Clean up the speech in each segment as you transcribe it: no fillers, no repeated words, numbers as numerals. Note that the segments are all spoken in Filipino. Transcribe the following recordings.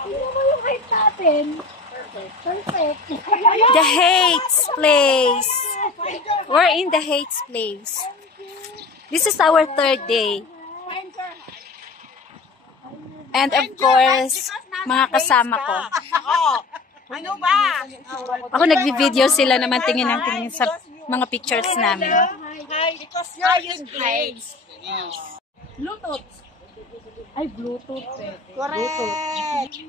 Tingnan mo yung height natin. Perfect. The Hates place. We're in the Hates place. This is our third day. And of course, mga kasama ko. Ano ba? Ako nagvi-video, sila naman tingin ng tingin sa mga pictures namin. Because you're in Hates. Bluetooth. Ay, Bluetooth. Correct.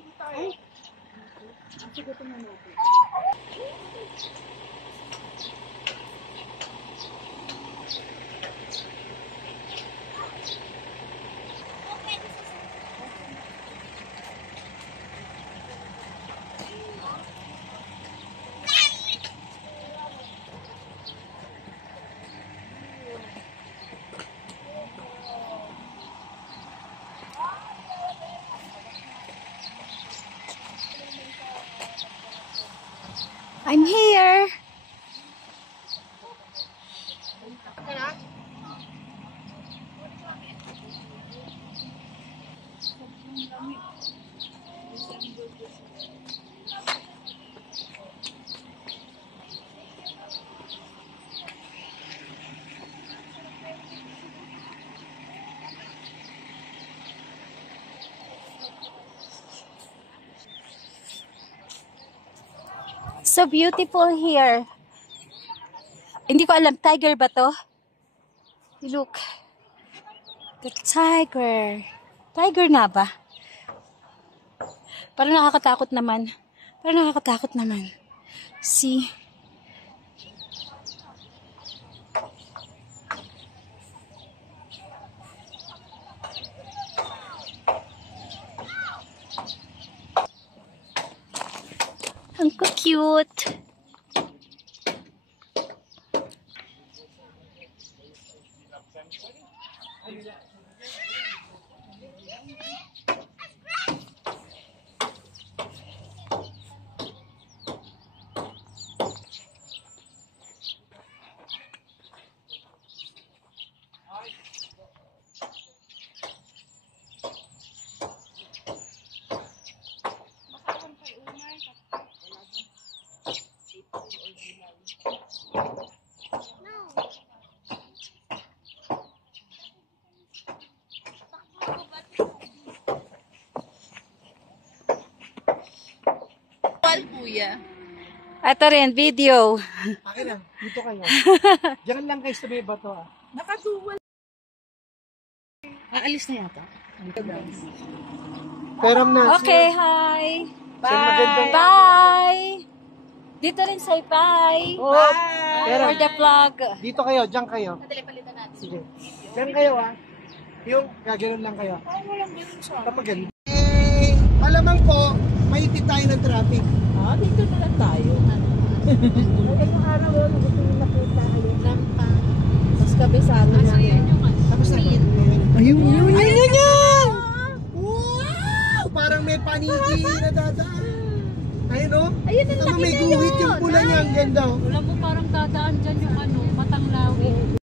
I'm here. So beautiful here. Hindi ko alam, tiger ba to? Look. The tiger. Tiger nga ba? Parang nakakatakot naman. See? Ang cute. Kuya. Ito rin, video. Akin lang, dito kayo. Diyan lang kayo sa may bato ah. Nakatuwal. Aalis na yata. Peram na. Okay, hi. Bye. Bye. Dito rin say bye. Bye. For the vlog. Dito kayo, diyan kayo. Palitan natin. Sige. Diyan kayo ah. Yung ganoon lang kayo. Walang ganun siya. Kapag ganun. Malamang po, maipit tayo ng traffic. Dito na lang tayo. Ngayong araw yun, gusto nyo nakita. Lampa. Tapos kabisado na. Tapos na. Ayun! Wow! Parang may panigi na dadaan. Ayun o. Ayun ang Tama, laki may na guhit yun. yung pula niya. Ang ganda o. Wala mo parang dadaan dyan yung matanglawi.